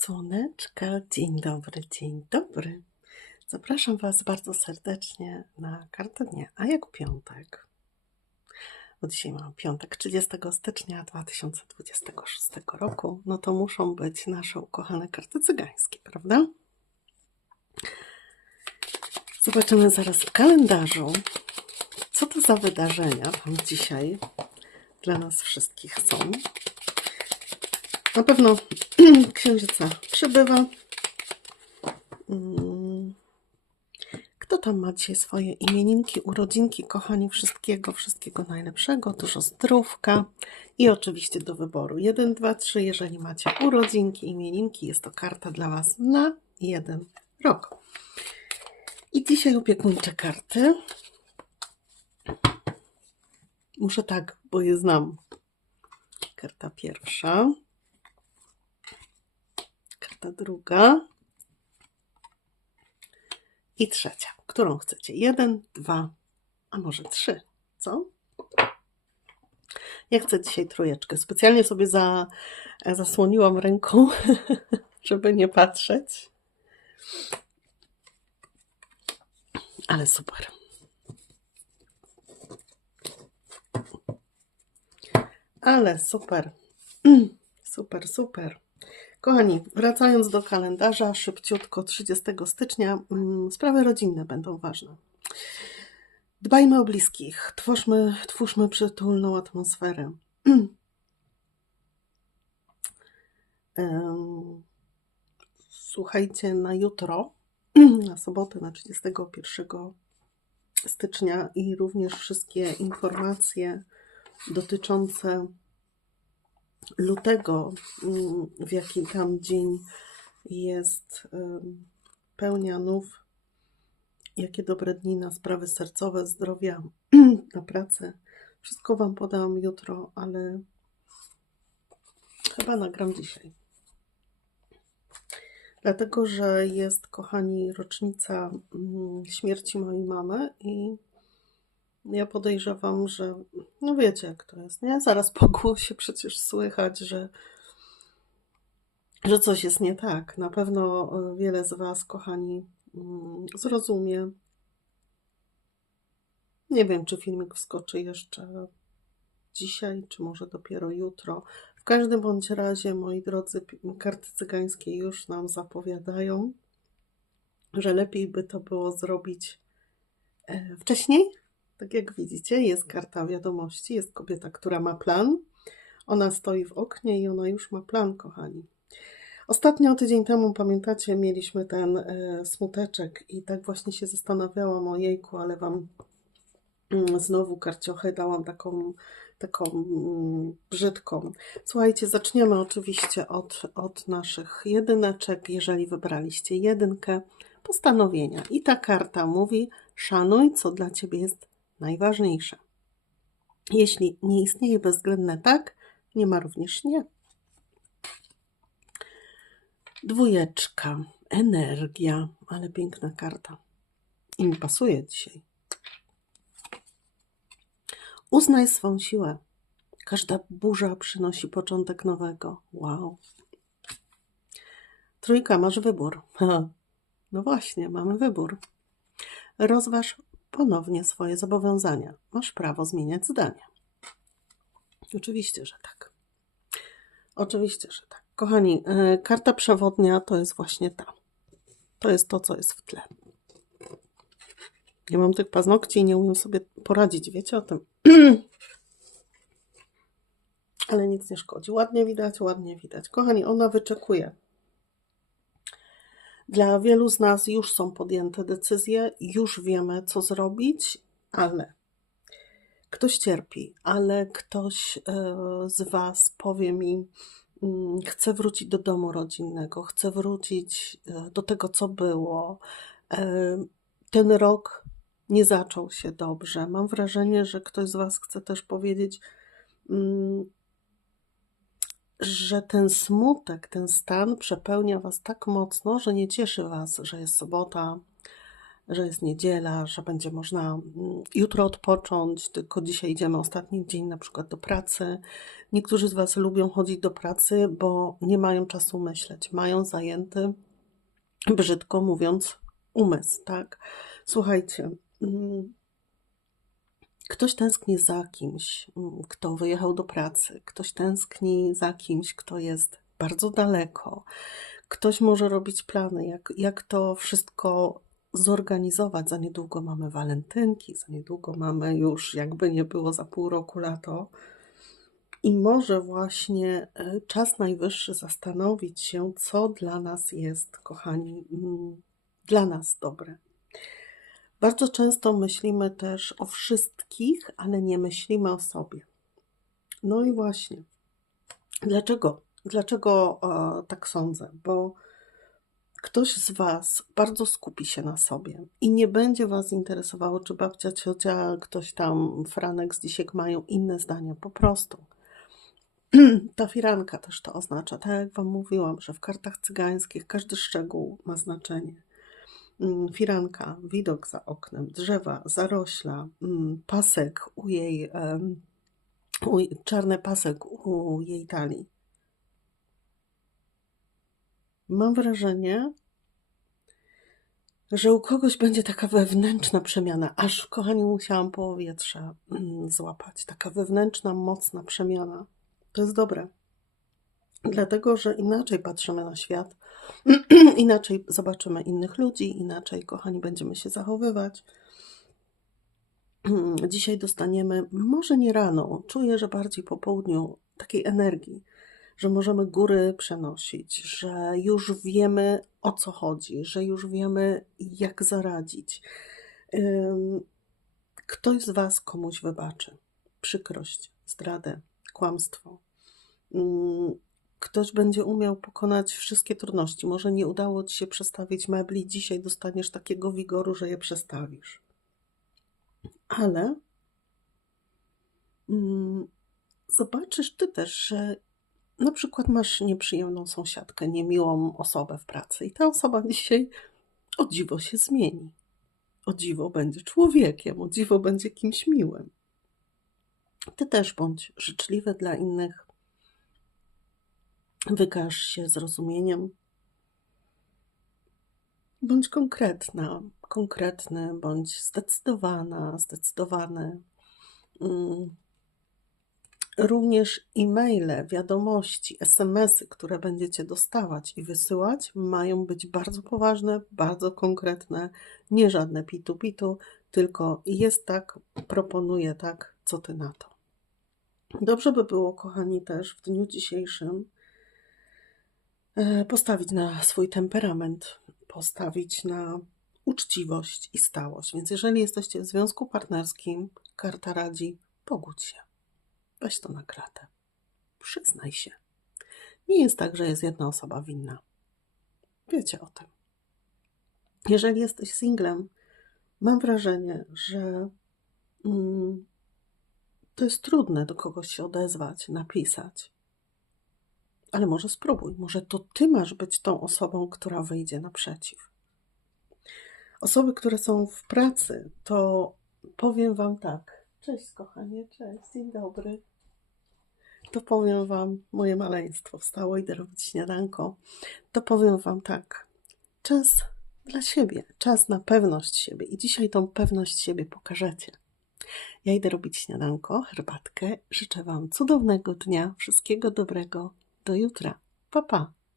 Słoneczka, dzień dobry, dzień dobry. Zapraszam Was bardzo serdecznie na kartę dnia, a jak piątek. Bo dzisiaj mam piątek 30 stycznia 2026 roku, no to muszą być nasze ukochane karty cygańskie, prawda? Zobaczymy zaraz w kalendarzu, co to za wydarzenia tam dzisiaj dla nas wszystkich są. Na pewno księżyca przybywa. Mm. Kto tam ma dzisiaj swoje imieninki, urodzinki, kochani, wszystkiego, wszystkiego najlepszego, dużo zdrówka i oczywiście do wyboru 1, 2, 3. Jeżeli macie urodzinki, imieninki, jest to karta dla Was na jeden rok. I dzisiaj opiekuńcze karty. Muszę tak, bo je znam. Karta pierwsza. Karta druga. I trzecia. Którą chcecie? Jeden, dwa, a może trzy. Co? Ja chcę dzisiaj trójeczkę. Specjalnie sobie za, zasłoniłam ręką, żeby nie patrzeć. Ale super. Ale super. Super, super. Kochani, wracając do kalendarza, szybciutko 30 stycznia, mm, sprawy rodzinne będą ważne. Dbajmy o bliskich, twórzmy, twórzmy przytulną atmosferę. Słuchajcie, na jutro, na sobotę, na 31 stycznia i również wszystkie informacje dotyczące lutego, mm, w jaki tam dzień jest pełnia nów, jakie dobre dni na sprawy sercowe, zdrowia, na pracę. Wszystko Wam podam jutro, ale chyba nagram dzisiaj. Dlatego, że jest, kochani, rocznica mm, śmierci mojej mamy i ja podejrzewam, że no wiecie jak to jest, nie? Zaraz po głosie przecież słychać, że, że coś jest nie tak. Na pewno e, wiele z Was, kochani, mm, zrozumie. Nie wiem, czy filmik wskoczy jeszcze dzisiaj, czy może dopiero jutro. W każdym bądź razie, moi drodzy, karty cygańskie już nam zapowiadają, że lepiej by to było zrobić e, wcześniej. Tak jak widzicie, jest karta wiadomości, jest kobieta, która ma plan. Ona stoi w oknie i ona już ma plan, kochani. Ostatnio tydzień temu, pamiętacie, mieliśmy ten e, smuteczek i tak właśnie się zastanawiałam, ojejku, ale wam mm, znowu karciochę dałam taką, taką mm, brzydką. Słuchajcie, zaczniemy oczywiście od, od naszych jedyneczek. Jeżeli wybraliście jedynkę, postanowienia. I ta karta mówi: szanuj, co dla ciebie jest najważniejsze. Jeśli nie istnieje bezwzględne tak, nie ma również nie. Dwójeczka, energia, ale piękna karta. I mi pasuje dzisiaj. Uznaj swą siłę. Każda burza przynosi początek nowego. Wow. Trójka, masz wybór. No właśnie, mamy wybór. Rozważ ponownie swoje zobowiązania. Masz prawo zmieniać zdania. Oczywiście, że tak. Oczywiście, że tak. Kochani, e, karta przewodnia to jest właśnie ta. To jest to, co jest w tle. Nie mam tych paznokci i nie umiem sobie poradzić, wiecie o tym. Ale nic nie szkodzi. Ładnie widać, ładnie widać. Kochani, ona wyczekuje. Dla wielu z nas już są podjęte decyzje, już wiemy, co zrobić, ale ktoś cierpi, ale ktoś e, z Was powie mi, mm, chcę wrócić do domu rodzinnego, chcę wrócić e, do tego, co było. E, Ten rok nie zaczął się dobrze. Mam wrażenie, że ktoś z Was chce też powiedzieć, mm, że ten smutek, ten stan przepełnia Was tak mocno, że nie cieszy Was, że jest sobota, że jest niedziela, że będzie można mm, jutro odpocząć, tylko dzisiaj idziemy ostatni dzień na przykład do pracy. Niektórzy z Was lubią chodzić do pracy, bo nie mają czasu myśleć, mają zajęty, brzydko mówiąc, umysł, tak? Słuchajcie, mm, ktoś tęskni za kimś, mm, kto wyjechał do pracy, ktoś tęskni za kimś, kto jest bardzo daleko. Ktoś może robić plany, jak, jak to wszystko zorganizować. Za niedługo mamy walentynki, za niedługo mamy już, jakby nie było, za pół roku lato. I może właśnie e, czas najwyższy zastanowić się, co dla nas jest, kochani, mm, dla nas dobre. Bardzo często myślimy też o wszystkich, ale nie myślimy o sobie. No i właśnie. Dlaczego? Dlaczego e, tak sądzę? Bo ktoś z Was bardzo skupi się na sobie i nie będzie Was interesowało, czy babcia, ciocia, ktoś tam, Franek z Dzisiek mają inne zdania. Po prostu. Ta firanka też to oznacza. Tak jak Wam mówiłam, że w kartach cygańskich każdy szczegół ma znaczenie. Mm, Firanka, widok za oknem, drzewa, zarośla, mm, pasek u jej, u, czarny pasek u jej talii. Mam wrażenie, że u kogoś będzie taka wewnętrzna przemiana, aż kochani musiałam powietrze mm, złapać. Taka wewnętrzna, mocna przemiana. To jest dobre. Dlatego, że inaczej patrzymy na świat, inaczej zobaczymy innych ludzi, inaczej, kochani, będziemy się zachowywać. Dzisiaj dostaniemy, może nie rano, czuję, że bardziej po południu, takiej energii, że możemy góry przenosić, że już wiemy o co chodzi, że już wiemy jak zaradzić. Ktoś z Was komuś wybaczy przykrość, zdradę, kłamstwo. Ktoś będzie umiał pokonać wszystkie trudności. Może nie udało Ci się przestawić mebli, dzisiaj dostaniesz takiego wigoru, że je przestawisz. Ale ym, zobaczysz Ty też, że na przykład masz nieprzyjemną sąsiadkę, niemiłą osobę w pracy i ta osoba dzisiaj o dziwo się zmieni. O dziwo będzie człowiekiem, o dziwo będzie kimś miłym. Ty też bądź życzliwy dla innych. Wykaż się zrozumieniem. Bądź konkretna, konkretny, bądź zdecydowana, zdecydowany. Mm Również e-maile, wiadomości, SMS-y, które będziecie dostawać i wysyłać, mają być bardzo poważne, bardzo konkretne, nie żadne pitu-pitu, tylko jest tak, proponuję tak, co ty na to. Dobrze by było, kochani, też w dniu dzisiejszym postawić na swój temperament, postawić na uczciwość i stałość. Więc jeżeli jesteście w związku partnerskim, karta radzi, pogódź się. Weź to na klatę. Przyznaj się. Nie jest tak, że jest jedna osoba winna. Wiecie o tym. Jeżeli jesteś singlem, mam wrażenie, że mm, to jest trudne do kogoś się odezwać, napisać. Ale może spróbuj, może to ty masz być tą osobą, która wyjdzie naprzeciw. Osoby, które są w pracy, to powiem wam tak. Cześć, kochanie, cześć, dzień dobry. To powiem Wam, moje maleństwo wstało, idę robić śniadanko. To powiem Wam tak, czas dla siebie, czas na pewność siebie i dzisiaj tą pewność siebie pokażecie. Ja idę robić śniadanko, herbatkę. Życzę Wam cudownego dnia, wszystkiego dobrego. Do jutra. Pa.